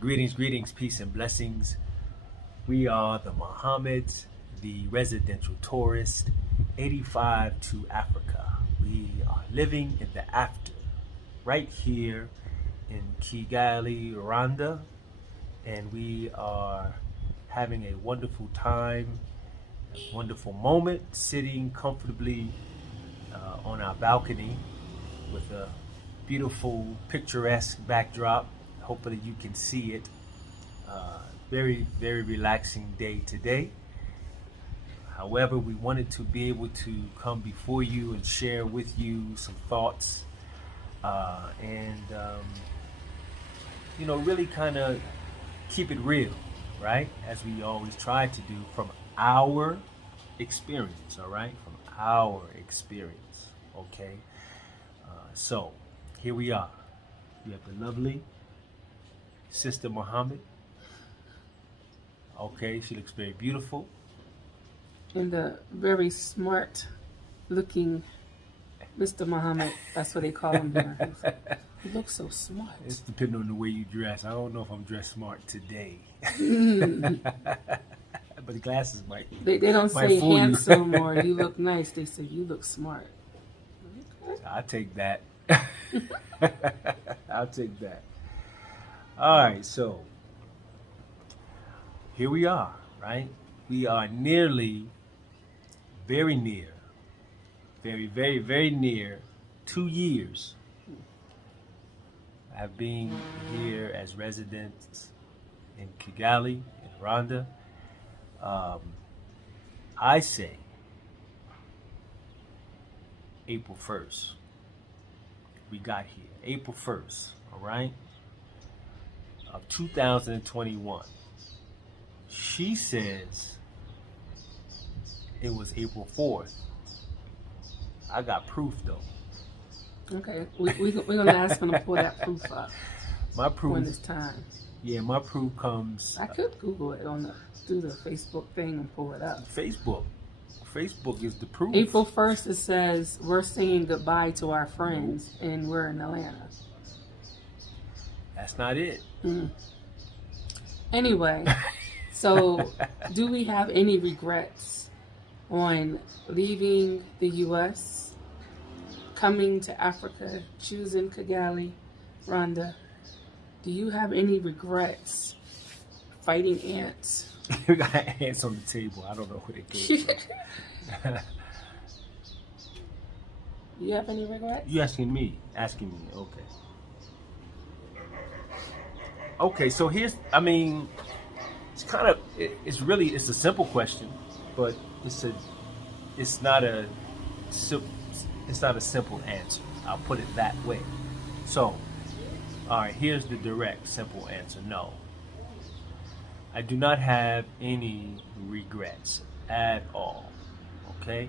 Greetings, greetings, peace and blessings. We are the Mohammeds, the residential tourist, 85 to Africa. We are living in the after, right here in Kigali, Rwanda, and we are having a wonderful time, a wonderful moment, sitting comfortably on our balcony with a beautiful, picturesque backdrop. Hopefully you can see it. Very, very relaxing day today. However, we wanted to be able to come before you and share with you some thoughts and really kind of keep it real, right? As we always try to do from our experience, all right? From our experience, okay? So here we are. We have the lovely Sister Muhammad. Okay, she looks very beautiful. And the very smart looking Mr. Muhammad, that's what they call him here. He looks so smart. It's depending on the way you dress. I don't know if I'm dressed smart today. But the glasses might. They don't say handsome or you look nice. They say you look smart. Okay. I'll take that. I'll take that. All right, so here we are, right? We are nearly, very near, very, very, very near 2 years of being here as residents in Kigali, in Rwanda. I say April 1st. We got here, April 1st, all right, of 2021. She says it was April 4th. I got proof though. Okay, we're gonna ask them to pull that proof up. My proof. When it's time. Yeah, my proof comes. I could Google it through the Facebook thing and pull it up. Facebook is the proof. April 1st, it says we're saying goodbye to our friends, and we're in Atlanta. That's not it. Anyway, so do we have any regrets on leaving the U.S., coming to Africa, choosing Kigali, Rwanda? Do you have any regrets fighting ants? You got ants on the table. I don't know who they came from. You have any regrets? You asking me? Asking me. Okay. Okay. So here's. It's kind of. It's a simple question, but it's not a simple answer. I'll put it that way. So, all right. Here's the direct, simple answer. No. I do not have any regrets at all, okay?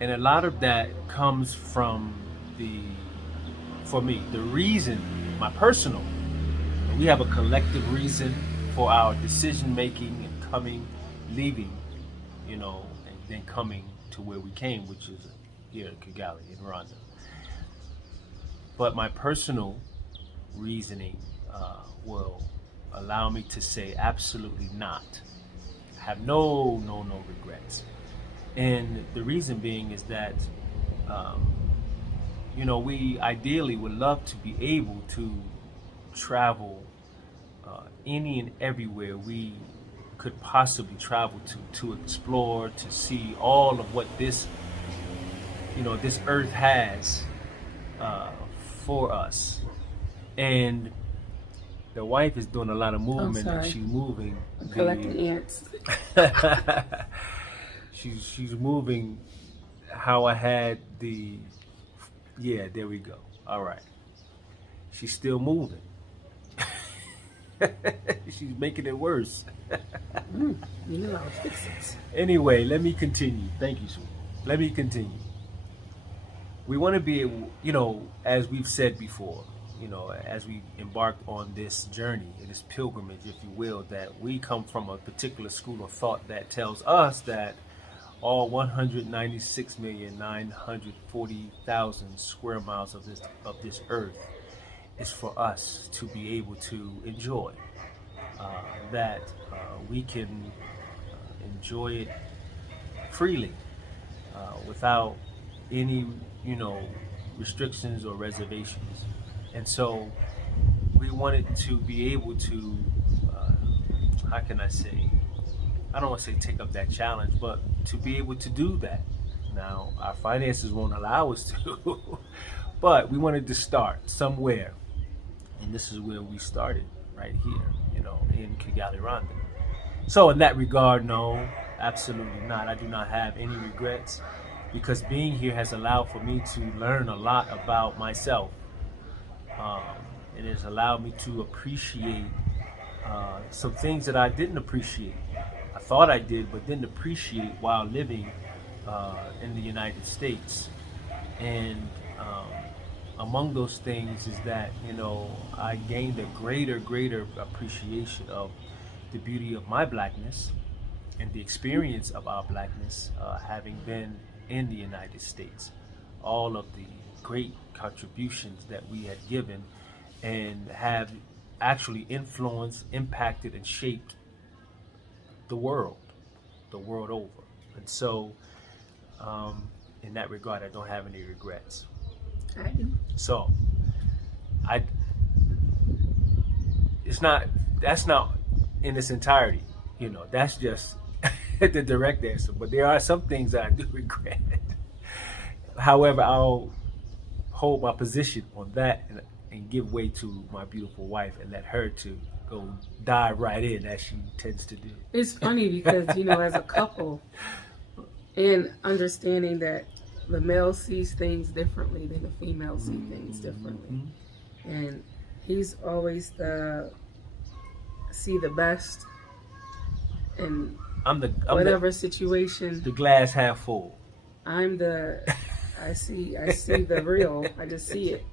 And a lot of that comes from for me, the reason, my personal, we have a collective reason for our decision making and leaving, and then coming to where we came, which is here in Kigali, in Rwanda. But my personal reasoning will allow me to say absolutely not. I have no regrets. And the reason being is that, we ideally would love to be able to travel any and everywhere we could possibly travel to explore, to see all of what this earth has for us. And the wife is doing a lot of movement, and she's moving. I'm collecting ants. she's moving how I had yeah, there we go. All right. She's still moving. She's making it worse. You know I'll fix it. Anyway, let me continue. Thank you, sweetie. Let me continue. We want to be able, as we've said before, as we embark on this journey, this pilgrimage, if you will, that we come from a particular school of thought that tells us that all 196,940,000 square miles of this earth is for us to be able to enjoy, that we can enjoy it freely, without any, restrictions or reservations. And so we wanted to be able to, how can I say, I don't want to say take up that challenge, but to be able to do that. Now, our finances won't allow us to, but we wanted to start somewhere. And this is where we started, right here, in Kigali, Rwanda. So in that regard, no, absolutely not. I do not have any regrets, because being here has allowed for me to learn a lot about myself. It has allowed me to appreciate some things that I didn't appreciate. I thought I did, but didn't appreciate while living in the United States. And among those things is that, I gained a greater appreciation of the beauty of my blackness and the experience of our blackness, having been in the United States. All of the great contributions that we had given and have actually influenced, impacted, and shaped the world over. And so, in that regard, I don't have any regrets. I do. So, that's not in its entirety, that's just the direct answer. But there are some things that I do regret. However, I'll hold my position on that and give way to my beautiful wife and let her to go dive right in, as she tends to do. It's funny because, as a couple, and understanding that the male sees things differently than the female sees things differently. And he's always see the best in whatever situation. The glass half full. I see the real. I just see it.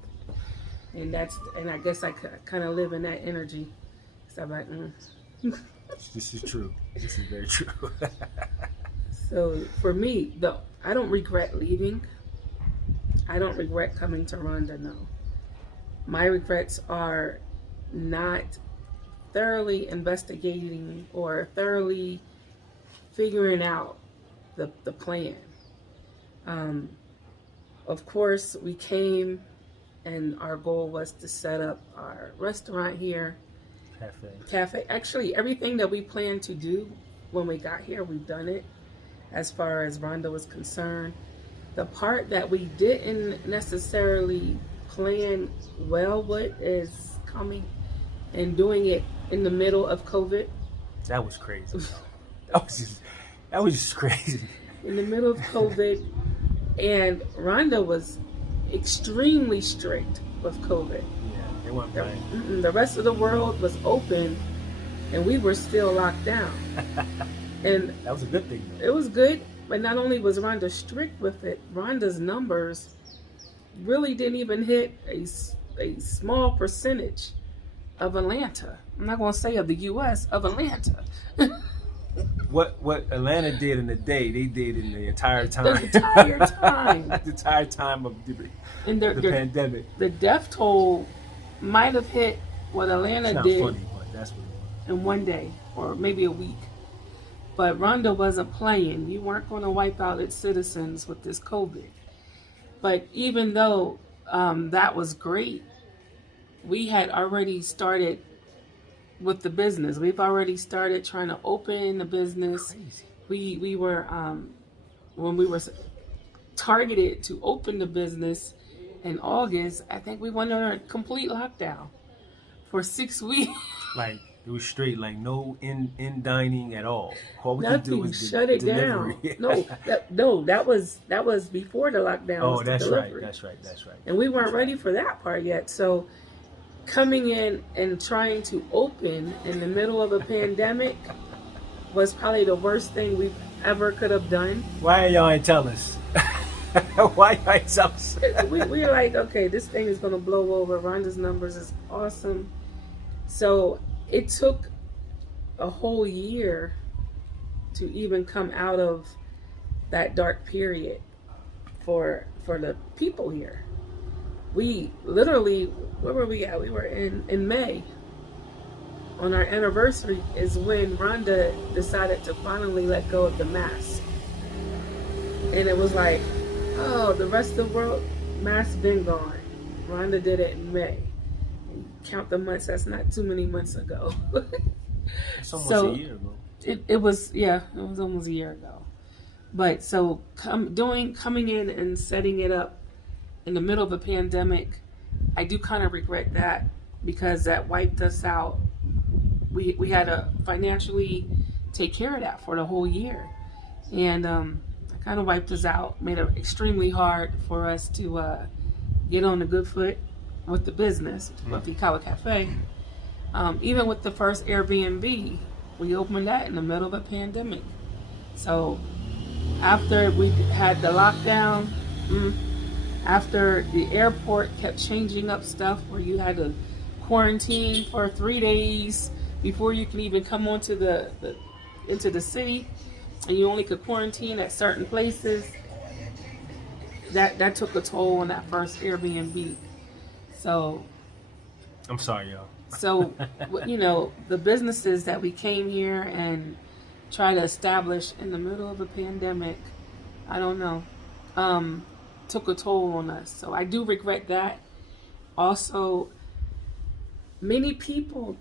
And I guess I kind of live in that energy. So I'm like, This is true. This is very true. So for me, though, I don't regret leaving. I don't regret coming to Rwanda, no. My regrets are not thoroughly investigating or thoroughly figuring out the plan. Of course, we came and our goal was to set up our restaurant here. Cafe. Actually, everything that we planned to do when we got here, we've done it as far as Rwanda was concerned. The part that we didn't necessarily plan well with is coming and doing it in the middle of COVID. That was crazy. That was just crazy. In the middle of COVID, and Rwanda was extremely strict with COVID. Yeah, they weren't playing. The rest of the world was open, and we were still locked down. And that was a good thing, though. It was good, but not only was Rwanda strict with it, Rwanda's numbers really didn't even hit a small percentage of Atlanta. I'm not going to say of the U.S., of Atlanta. What Atlanta did in the day, they did in the entire time. The entire time. The entire time of the pandemic. The death toll might have hit what Atlanta did. It's not funny, but that's what it was. In one day, or maybe a week. But Rwanda wasn't playing. You weren't going to wipe out its citizens with this COVID. But even though that was great, we had already started with the business. We've already started trying to open the business. Crazy. We were when we were targeted to open the business in August, I think we went under a complete lockdown for 6 weeks. Like it was straight, like no in dining at all. All we could do Nothing. was Shut it delivery. down. That was before the lockdown. Oh, was the that's delivery. right. That's right. And we weren't ready for that part yet. So coming in and trying to open in the middle of a pandemic was probably the worst thing we ever could have done. Why y'all ain't tell us? Why y'all ain't tell us? we were like, okay, this thing is going to blow over. Rhonda's numbers is awesome. So it took a whole year to even come out of that dark period for the people here. we literally, where were we at? We were in May. On our anniversary is when Rhonda decided to finally let go of the mask. And it was like, oh, the rest of the world, mask been gone. Rhonda did it in May. Count the months, that's not too many months ago. It's almost a year ago. It was, yeah, it was almost a year ago. But so coming in and setting it up in the middle of a pandemic, I do kind of regret that because that wiped us out. We had to financially take care of that for the whole year. And it kind of wiped us out, made it extremely hard for us to get on a good foot with the business, with the Kigali Cafe. Even with the first Airbnb, we opened that in the middle of a pandemic. So after we had the lockdown, after the airport kept changing up stuff where you had to quarantine for 3 days before you can even come onto into the city, and you only could quarantine at certain places, that took a toll on that first Airbnb. So I'm sorry, y'all. So, the businesses that we came here and tried to establish in the middle of a pandemic, I don't know, took a toll on us. So I do regret that. Also, many people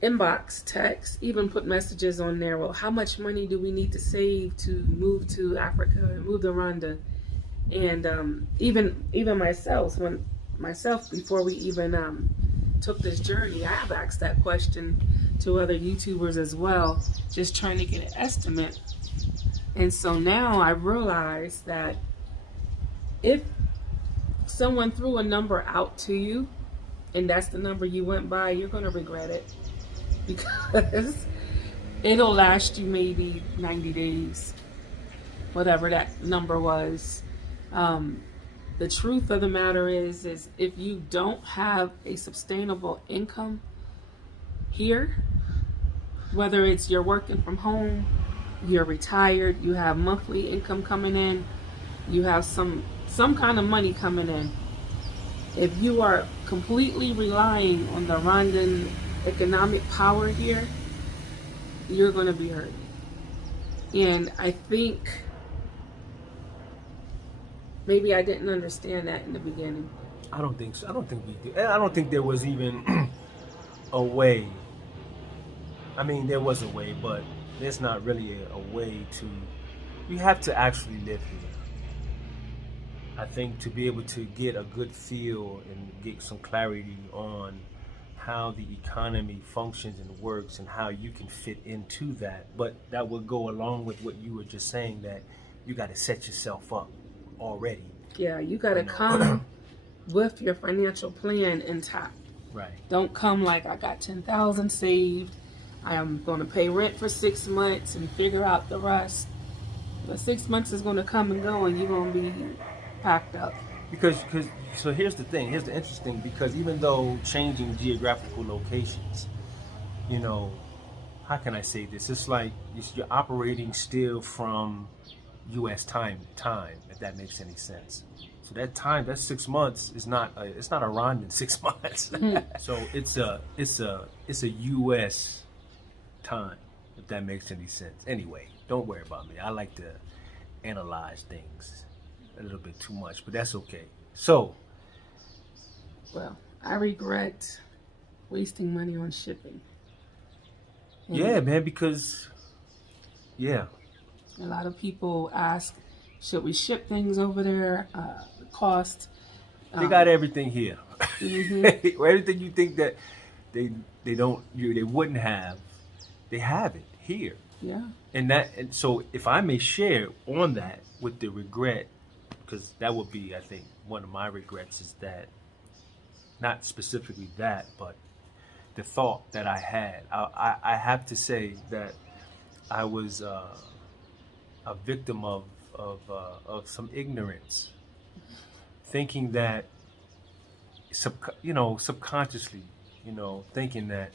inbox, text, even put messages on there. Well, how much money do we need to save to move to Africa and move to Rwanda? And even myself, before we even took this journey, I have asked that question to other YouTubers as well, just trying to get an estimate. And so now I realize that if someone threw a number out to you and that's the number you went by, you're going to regret it, because it'll last you maybe 90 days, whatever that number was. The truth of the matter is if you don't have a sustainable income here, whether it's you're working from home, you're retired, you have monthly income coming in, you have some kind of money coming in, if you are completely relying on the Rwandan economic power here, you're going to be hurt. And I think maybe I didn't understand that in the beginning. I don't think so. I don't think we did. I don't think there was even a way. I mean, there was a way, but there's not really a way to. You have to actually live here. I think to be able to get a good feel and get some clarity on how the economy functions and works and how you can fit into that. But that would go along with what you were just saying, that you got to set yourself up already. Yeah, you got to come with your financial plan intact. Right. Don't come like, I got $10,000 saved, I am going to pay rent for 6 months and figure out the rest. The 6 months is going to come and go and you're going to be packed up. So here's the thing, here's the interesting, because even though changing geographical locations, how can I say this? It's like you're operating still from U.S. time, if that makes any sense. So that time, that 6 months is not it's not a Rwandan 6 months. So it's a U.S. time, if that makes any sense. Anyway, don't worry about me. I like to analyze things a little bit too much, but that's okay. So, well, I regret wasting money on shipping. Yeah, man, because a lot of people ask, should we ship things over there? The cost. They got everything here. Mm-hmm. Everything you think that they wouldn't have, they have it here. Yeah. And so if I may share on that with the regret, because that would be, I think, one of my regrets is that, not specifically that, but the thought that I had. I have to say that I was a victim of some ignorance, thinking that subconsciously, thinking that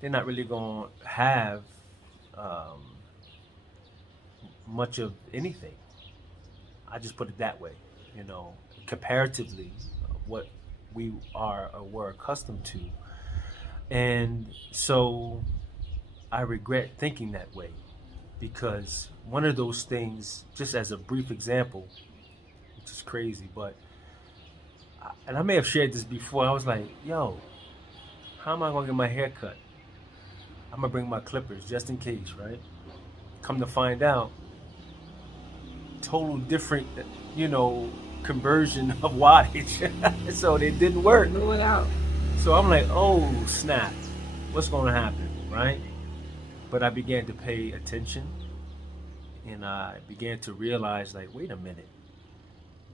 they're not really going to have much of anything. I just put it that way, comparatively, what we are or were accustomed to. And so I regret thinking that way, because one of those things, just as a brief example, which is crazy, but and I may have shared this before. I was like, yo, how am I gonna get my hair cut? I'm gonna bring my clippers just in case, right? Come to find out, total different, conversion of wattage. So it didn't work. Blew it out. So I'm like, oh snap, what's gonna happen, right? But I began to pay attention, and I began to realize, like, wait a minute,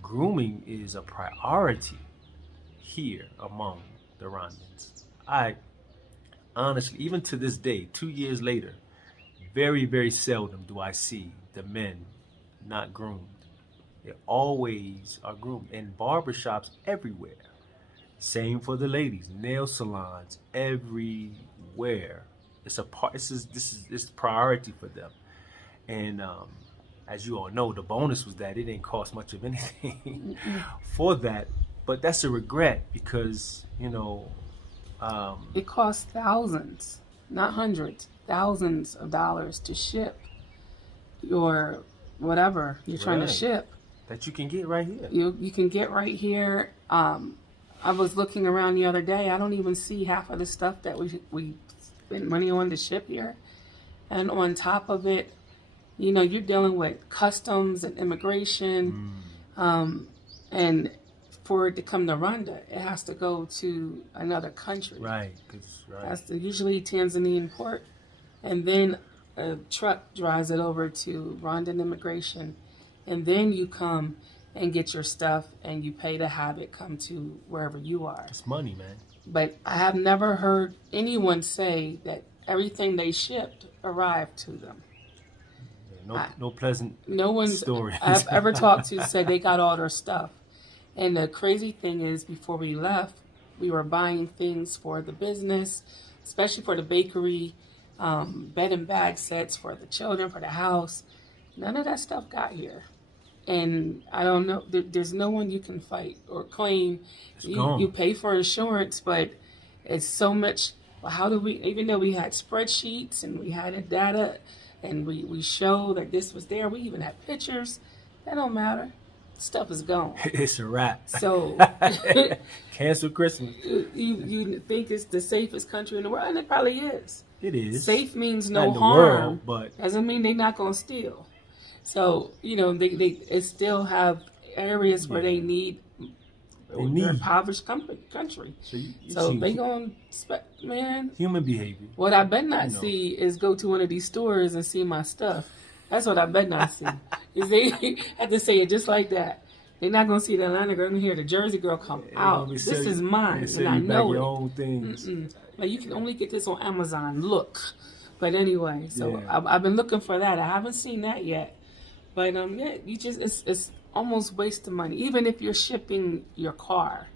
grooming is a priority here among the Rwandans. I honestly, even to this day, 2 years later, very, very seldom do I see the men not groomed. They always are groomed in barbershops everywhere. Same for the ladies, nail salons everywhere. It's a part. This is priority for them. And as you all know, the bonus was that it didn't cost much of anything for that. But that's a regret, because it costs thousands, not hundreds, thousands of dollars to ship your whatever you're trying to ship. That you can get right here. You can get right here. I was looking around the other day. I don't even see half of the stuff that we spend money on to ship here. And on top of it, you're dealing with customs and immigration. And for it to come to Rwanda, it has to go to another country. Right. That's usually Tanzanian port. And then a truck drives it over to Rwandan immigration. And then you come and get your stuff, and you pay to have it come to wherever you are. It's money, man. But I have never heard anyone say that everything they shipped arrived to them. No pleasant stories. I've ever talked to said they got all their stuff. And the crazy thing is, before we left, we were buying things for the business, especially for the bakery, bed and bag sets for the children, for the house. None of that stuff got here. And I don't know, there's no one you can fight or claim. You pay for insurance, but it's so much. Well, how do we, even though we had spreadsheets and we had data and we show that this was there, we even had pictures, that don't matter. Stuff is gone. It's a wrap. So cancel Christmas. You think it's the safest country in the world, and it probably is. It is. Safe means not no in the harm, world, but doesn't mean they're not going to steal. So they still have areas where they need impoverished country. So they going man. Human behavior. What I bet not see is go to one of these stores and see my stuff. That's what I bet not see. Is they have to say it just like that. They're not gonna see the Atlanta girl. Gonna hear the Jersey girl come out. This is mine, and I know your it. own things. Like, you can only get this on Amazon. Look, but anyway, so I've been looking for that. I haven't seen that yet. But it's almost waste of money. Even if you're shipping your car,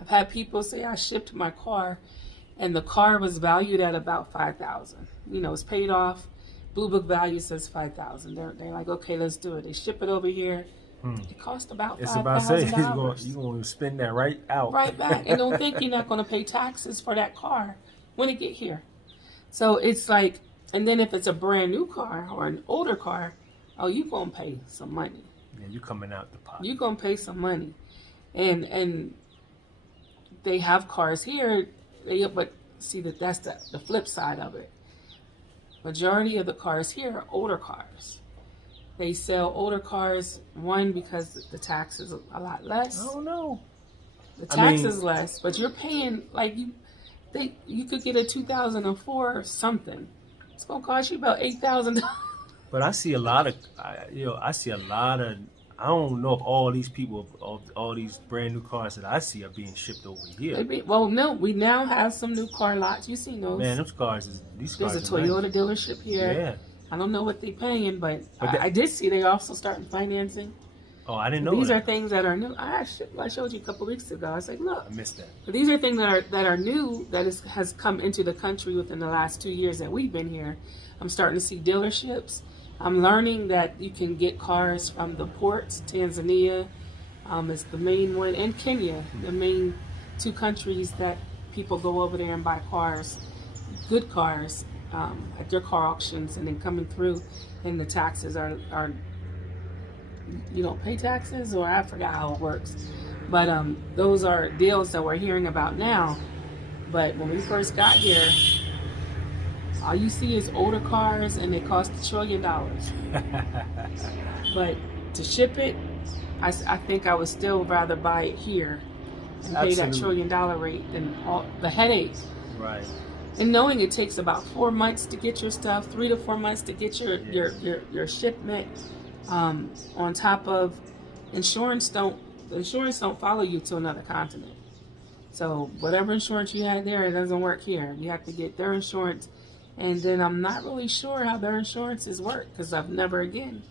I've had people say I shipped my car, and the car was valued at about $5,000. It's paid off. Blue Book value says $5,000. They're like, okay, let's do it. They ship it over here. It costs about $5,000. It's about to say you're going to spend that right out, right back, and don't think you're not going to pay taxes for that car when it get here. So it's like, and then if it's a brand new car or an older car, oh, you gonna pay some money. Yeah, you coming out the pot. You gonna pay some money, and they have cars here. But see that's the flip side of it. Majority of the cars here are older cars. They sell older cars, one, because the tax is a lot less. Oh no, the tax is less, but you're paying like you could get a 2004 or something. It's gonna cost you about $8,000. But I see a lot of, I don't know if all these people, all these brand new cars that I see are being shipped over here. Well, no, we now have some new car lots. You seen those? Man, these cars There's a Toyota dealership here. Yeah. I don't know what they're paying, but I did see they also starting financing. Oh, I didn't know These that. are things that are new. I showed you a couple weeks ago. I was like, look. I missed that. But these are things that are new, that has come into the country within the last 2 years that we've been here. I'm starting to see dealerships. I'm learning that you can get cars from the ports, Tanzania, It's the main one, and Kenya, the main two countries that people go over there and buy cars, good cars, at their car auctions, and then coming through, and the taxes are you don't pay taxes, or I forgot how it works. But those are deals that we're hearing about now. But when we first got here, all you see is older cars, and they cost $1 trillion. But to ship it, I think I would still rather buy it here and pay that $1 trillion rate than all the headache. Right. And knowing it takes about 4 months to get your stuff, 3 to 4 months to get your shipment, on top of insurance don't follow you to another continent. So whatever insurance you had there, it doesn't work here. You have to get their insurance, and then I'm not really sure how their insurances work, because I've never again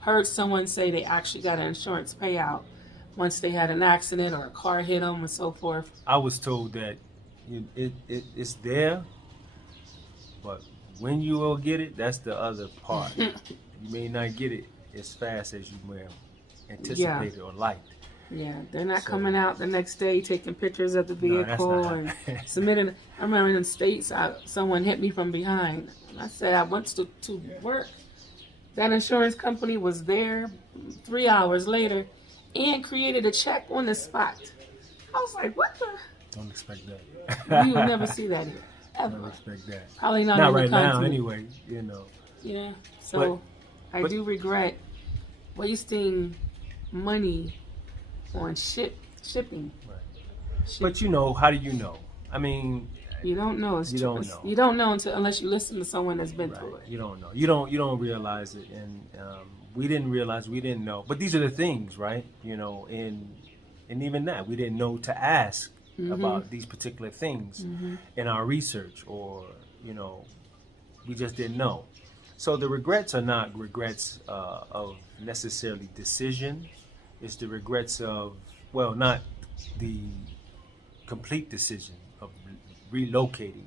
heard someone say they actually got an insurance payout once they had an accident or a car hit them and so forth. I was told that it's there, but when you will get it, that's the other part. You may not get it as fast as you may have anticipated or liked. Yeah, they're not coming out the next day taking pictures of the vehicle and submitting. I remember in the States, someone hit me from behind. I said I went to work. That insurance company was there 3 hours later and created a check on the spot. I was like, what the? Don't expect that. You will never see that here, ever. Don't expect that. Probably not in right the country. now, anyway. You know. Yeah. So I do regret wasting money on shipping. Right. But you know, how do you know? I mean, you don't know. You don't know. You don't know unless you listen to someone that's been through it. You don't know. You don't realize it, and we didn't realize. We didn't know. But these are the things, right? You know, and even that we didn't know to ask about these particular things in our research, or you know, we just didn't know. So the regrets are not regrets of necessarily decision. It's the regrets of, well, not the complete decision of relocating,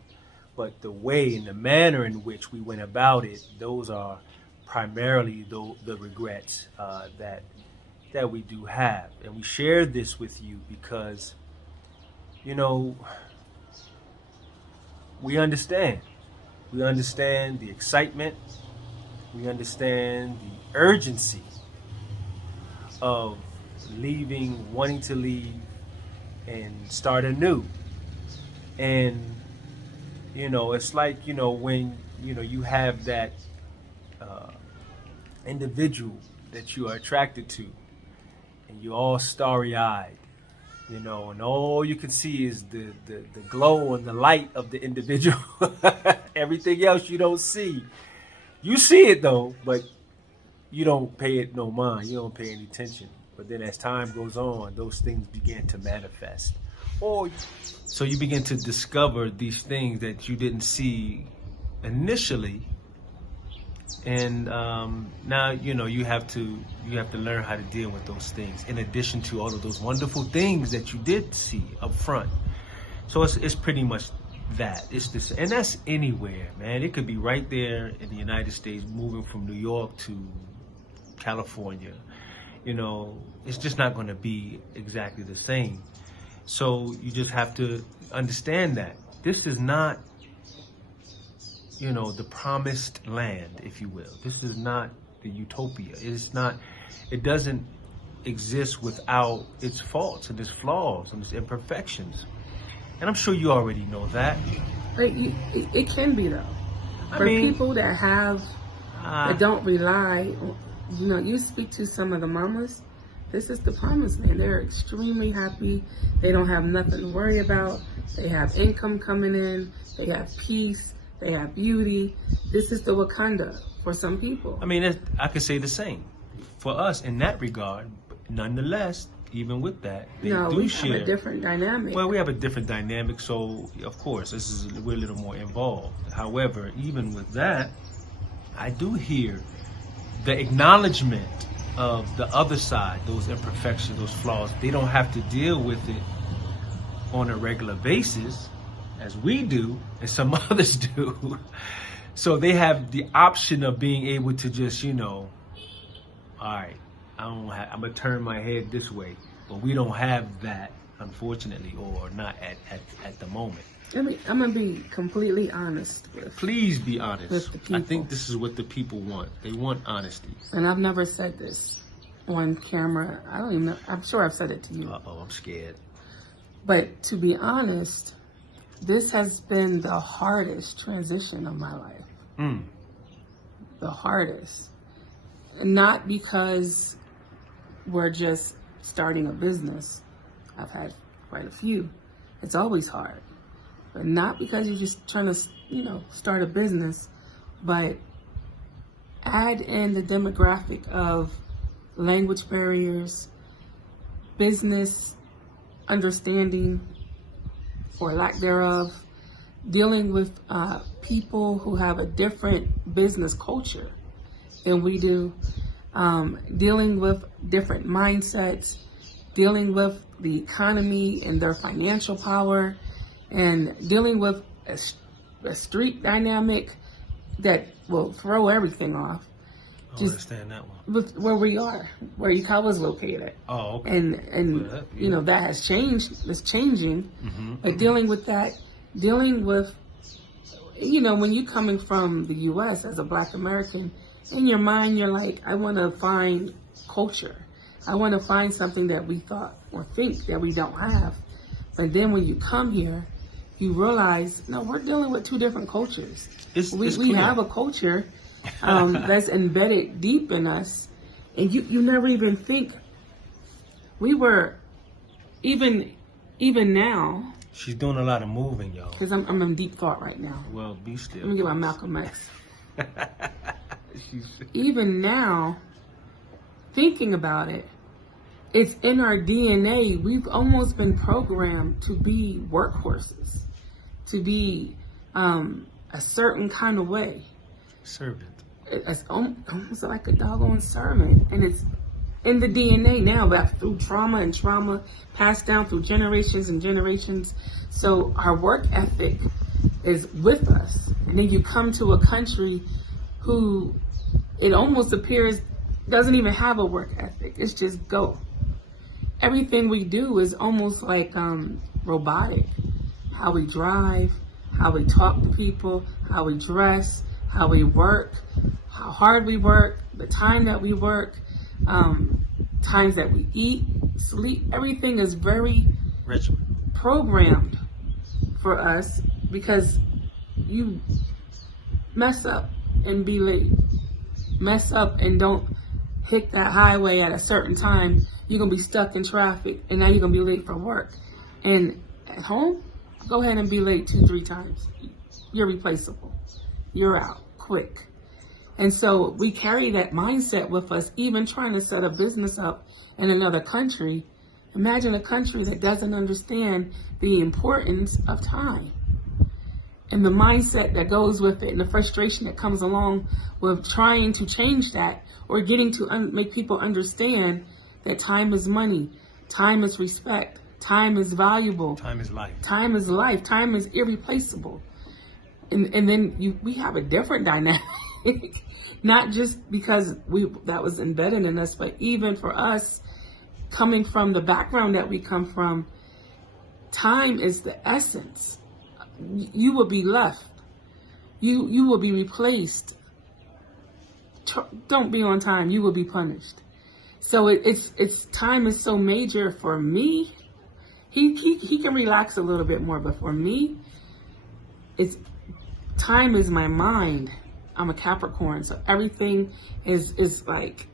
but the way and the manner in which we went about it. Those are primarily the regrets that we do have, and we share this with you because, you know, we understand. We understand the excitement. We understand the urgency of leaving, wanting to leave and start anew. And, you know, it's like, you know, when, you know, you have that individual that you are attracted to, and you're all starry-eyed, you know, and all you can see is the glow and the light of the individual. Everything else you don't see. You see it though, but you don't pay it no mind. You don't pay any attention. But then as time goes on, those things begin to manifest. So you begin to discover these things that you didn't see initially. And now, you know, you have to learn how to deal with those things, in addition to all of those wonderful things that you did see up front. So it's pretty much that. It's this, and that's anywhere, man. It could be right there in the United States, moving from New York to California. You know, it's just not going to be exactly the same. So you just have to understand that this is not, you know, the promised land, if you will. This is not the utopia. It's not. It doesn't exist without its faults and its flaws and its imperfections. And I'm sure you already know that. It can be though. For people that have that don't rely, you know, you speak to some of the mamas. This is the promised land. They're extremely happy. They don't have nothing to worry about. They have income coming in. They have peace. They have beauty. This is the Wakanda for some people. I mean, I could say the same for us in that regard. But nonetheless, even with that, they do share. Have a different dynamic. Well, we have a different dynamic, so of course, we're a little more involved. However, even with that, I do hear the acknowledgement of the other side, those imperfections, those flaws. They don't have to deal with it on a regular basis, as we do, and some others do. So they have the option of being able to just, you know, all right, I'm gonna turn my head this way. But we don't have that, unfortunately, or not at the moment. I'm going to be completely honest with. Please be honest. With the people. I think this is what the people want. They want honesty. And I've never said this on camera. I don't even know. I'm sure I've said it to you. Uh-oh, I'm scared. But to be honest, this has been the hardest transition of my life. The hardest. Not because we're just starting a business. I've had quite a few. It's always hard. But not because you're just trying to, start a business, but add in the demographic of language barriers, business understanding or lack thereof, dealing with people who have a different business culture than we do, dealing with different mindsets, dealing with the economy and their financial power, and dealing with a street dynamic that will throw everything off. I don't understand that one. With where we are, where Kigali located. Oh, okay. And that has changed. It's changing. But dealing with that, dealing with, when you're coming from the U.S. as a Black American, in your mind you're like, I want to find culture. I want to find something that we thought or think that we don't have. But then when you come here, you realize, no, we're dealing with two different cultures. We have a culture that's embedded deep in us, and you never even think. We were, even now. She's doing a lot of moving, y'all. Because I'm in deep thought right now. Well, be still. Let me get my Malcolm X. Even now, thinking about it, it's in our DNA. We've almost been programmed to be workhorses, to be a certain kind of way. Servant. It's almost like a doggone servant. And it's in the DNA now, but through trauma passed down through generations and generations. So our work ethic is with us. And then you come to a country who it almost appears doesn't even have a work ethic. It's just go. Everything we do is almost like robotic. How we drive, how we talk to people, how we dress, how we work, how hard we work, the time that we work, times that we eat, sleep. Everything is very programmed for us, because you mess up and be late. Mess up and don't hit that highway at a certain time, you're going to be stuck in traffic, and now you're going to be late for work. And at home, go ahead and be late 2-3 times. You're replaceable. You're out quick. And so we carry that mindset with us, even trying to set a business up in another country. Imagine a country that doesn't understand the importance of time and the mindset that goes with it, and the frustration that comes along with trying to change that, or getting to make people understand that time is money, time is respect, time is valuable, time is life, time is life, time is irreplaceable. And then we have a different dynamic, not just because that was embedded in us, but even for us, coming from the background that we come from, time is the essence. You will be left. You will be replaced. Don't be on time. You will be punished. So it's time is so major for me. He can relax a little bit more, but for me, time is my mind. I'm a Capricorn, so everything is like,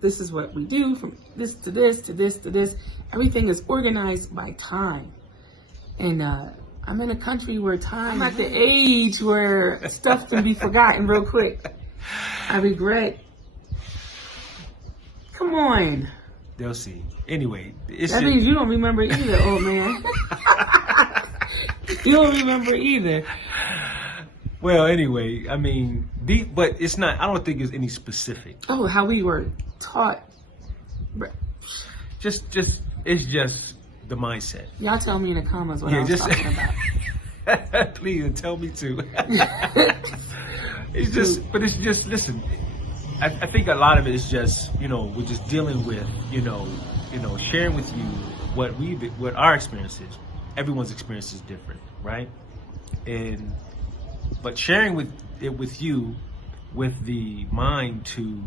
this is what we do, from this to this to this to this. Everything is organized by time. And I'm in a country where I'm at the age where stuff can be forgotten real quick. I regret. Come on. They'll see. Anyway, that means you don't remember either, old man. You don't remember either. Well, anyway, I mean, but it's not. I don't think it's any specific. Oh, how we were taught. Just it's just the mindset. Y'all tell me in the comments what I was talking about. Please, and tell me too. It's just, listen, I think a lot of it is just, we're just dealing with, sharing with you what our experience is. Everyone's experience is different, right? But sharing with you with the mind to,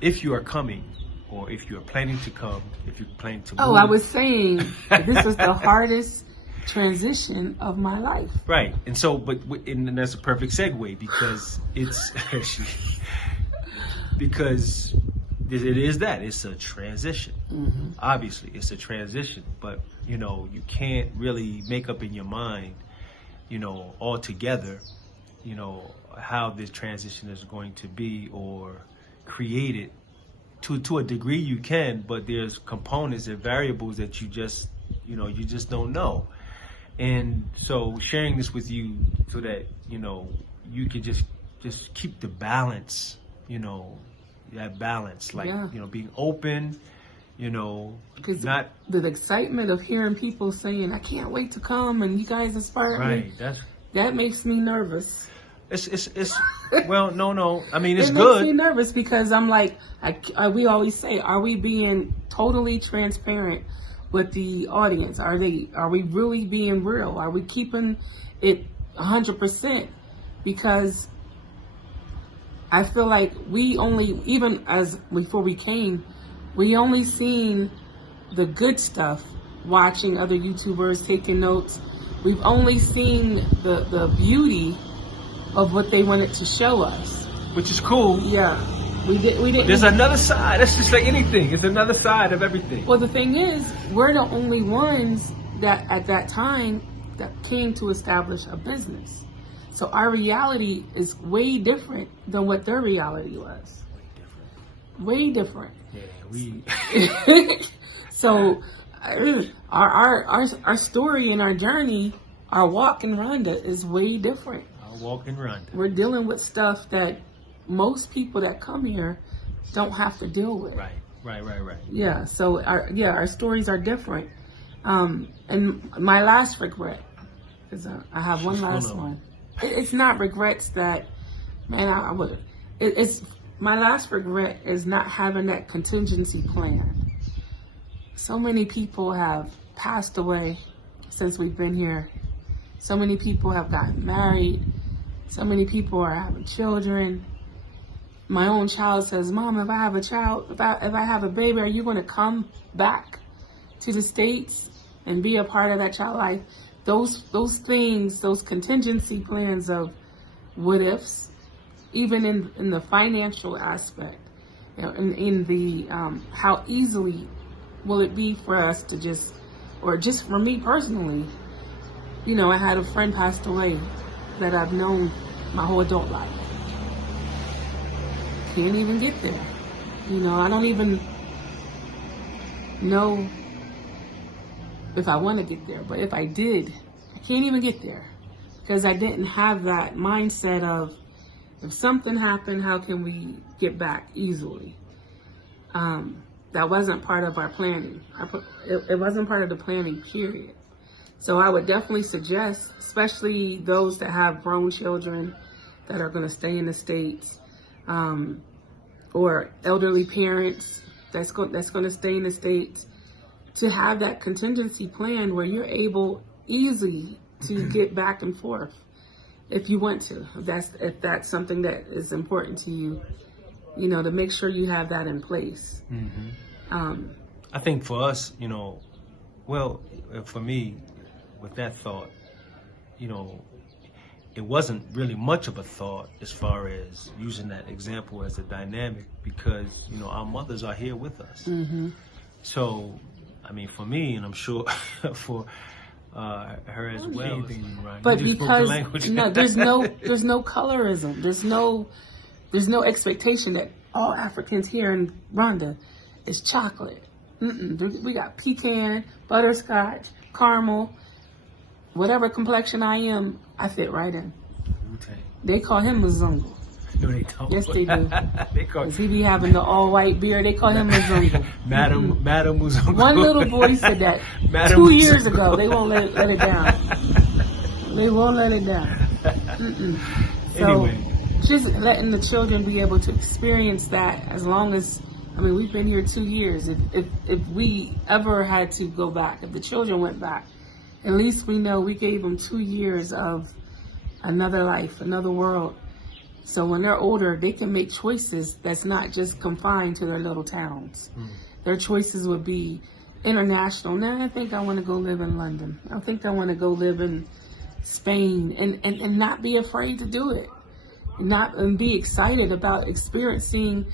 if you are coming, or if you are planning to come, if you're planning to move. Oh, I was saying this was the hardest transition of my life. Right. And so, and that's a perfect segue, because because it is that. It's a transition. Mm-hmm. Obviously, it's a transition, but, you can't really make up in your mind, altogether, how this transition is going to be, or create it. To a degree you can, but there's components and variables that you just don't know. And so sharing this with you so that, you can just keep the balance, that balance, like, being open, not the excitement of hearing people saying, I can't wait to come, and you guys inspire me. Right. That makes me nervous. It's well, no. I mean, it's it good. Makes me nervous because I'm like, we always say, are we being totally transparent with the audience? Are we really being real? Are we keeping it 100%? Because I feel like before we came, we only seen the good stuff, watching other YouTubers, taking notes. We've only seen the beauty of what they wanted to show us, which is cool. Yeah, we didn't. There's another side. That's just like anything. It's another side of everything. Well, the thing is, we're the only ones that at that time that came to establish a business. So our reality is way different than what their reality was. Way different. Yeah, So our story and our journey, our walk in Rwanda is way different. Walk and run. We're dealing with stuff that most people that come here don't have to deal with. Right. Yeah. So our stories are different. And my last regret, because I have one last one. It's not regrets that, man, I would. It's my last regret is not having that contingency plan. So many people have passed away since we've been here. So many people have gotten married. So many people are having children. My own child says, Mom, if I have a child, if I have a baby, are you going to come back to the States and be a part of that child's life? Those things, those contingency plans of what ifs, even in the financial aspect, in the how easily will it be for us to just for me personally, I had a friend passed away that I've known my whole adult life. Can't even get there. I don't even know if I want to get there. But if I did, I can't even get there. Because I didn't have that mindset of, if something happened, how can we get back easily? That wasn't part of our planning. It wasn't part of the planning, period. So I would definitely suggest, especially those that have grown children that are going to stay in the States, or elderly parents that's going to stay in the States, to have that contingency plan where you're able easily to get back and forth if you want to. If that's something that is important to you, to make sure you have that in place. Mm-hmm. I think for us, for me, with that thought, it wasn't really much of a thought as far as using that example as a dynamic, because, our mothers are here with us. Mm-hmm. So, I mean, for me, and I'm sure for her as well. But because there's no colorism. There's no expectation that all Africans here in Rwanda is chocolate. We got pecan, butterscotch, caramel. Whatever complexion I am, I fit right in. They call him Mzungu. No, they don't. Yes, they do. Because he be having the all-white beard. They call him Mzungu. Madam Mzungu. One little boy said that 2 years ago. They won't let it down. They won't let it down. So, anyway, just letting the children be able to experience that, as long as I mean, we've been here 2 years. If we ever had to go back, if the children went back, at least we know we gave them 2 years of another life, another world. So when they're older, they can make choices that's not just confined to their little towns. Their choices would be international. Now I think I want to go live in London. I think I want to go live in Spain, and not be afraid to do it. And be excited about experiencing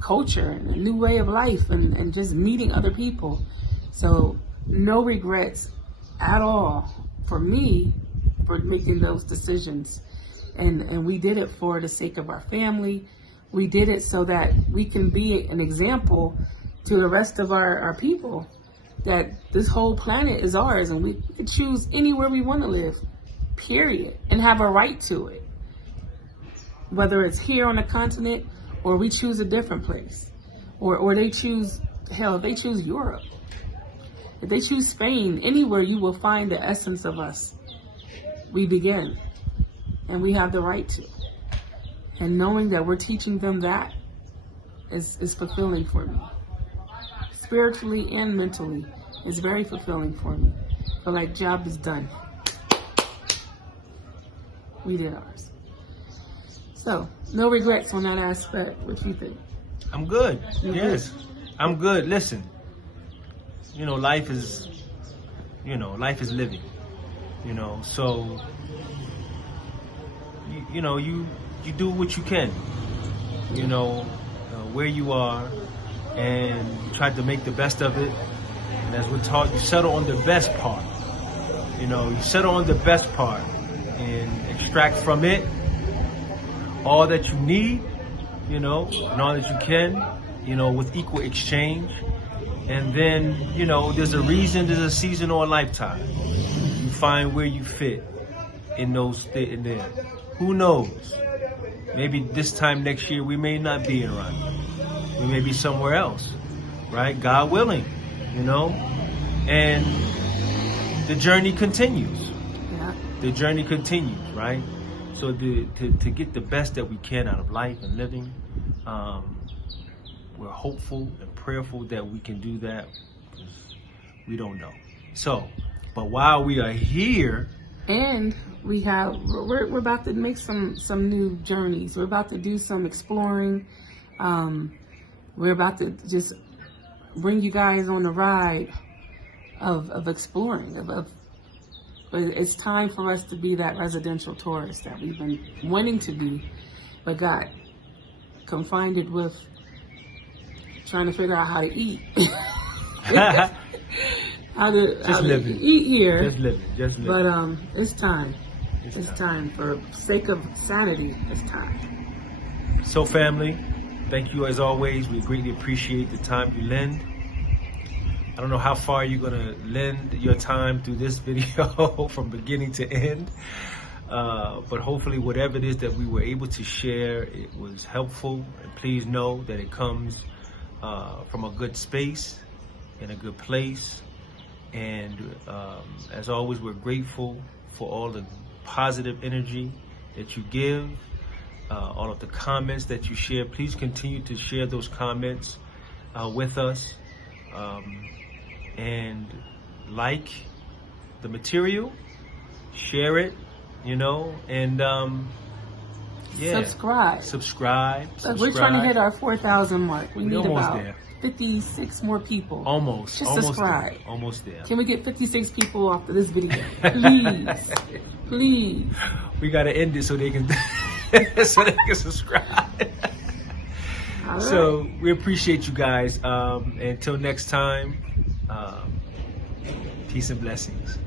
culture and a new way of life, and just meeting other people. So no regrets at all for me for making those decisions. And we did it for the sake of our family. We did it so that we can be an example to the rest of our people, that this whole planet is ours and we can choose anywhere we want to live, period, and have a right to it. Whether it's here on the continent or we choose a different place, or they choose, hell, if they choose Europe, if they choose Spain, anywhere you will find the essence of us. We begin, and we have the right to. And knowing that we're teaching them that is fulfilling for me. Spiritually and mentally, it's very fulfilling for me. I feel like job is done. We did ours. So, no regrets on that aspect. What you think? I'm good. Yes. I'm good. Listen, life is living, so, you do what you can, where you are, and you try to make the best of it. And as we're taught, you settle on the best part. You settle on the best part and extract from it all that you need, and all that you can, with equal exchange. And then, there's a reason, there's a season or a lifetime. You find where you fit in there. Who knows? Maybe this time next year we may not be in Rwanda. We may be somewhere else, right? God willing, and the journey continues. Yeah. The journey continues, right? So to get the best that we can out of life and living, we're hopeful and prayerful that we can do that, because we don't know. So, but while we are here, and we're about to make some new journeys. We're about to do some exploring. We're about to just bring you guys on the ride of exploring. But it's time for us to be that residential tourist that we've been wanting to be, but got confined it with trying to figure out how to eat. how to eat here. Just living. But it's time. It's time. For sake of sanity, it's time. So family, thank you as always. We greatly appreciate the time you lend. I don't know how far you're gonna lend your time through this video from beginning to end. But hopefully whatever it is that we were able to share, it was helpful. And please know that it comes from a good space, in a good place. And as always, we're grateful for all the positive energy that you give, all of the comments that you share. Please continue to share those comments with us, and like the material, share it, and yeah, subscribe. We're trying to hit our 4,000 mark. We need almost about there. 56 more people. Almost. Just almost subscribe. There. Almost there. Can we get 56 people off of this video? Please. Please. We gotta end it so they can subscribe. All right. So we appreciate you guys. Until next time, peace and blessings.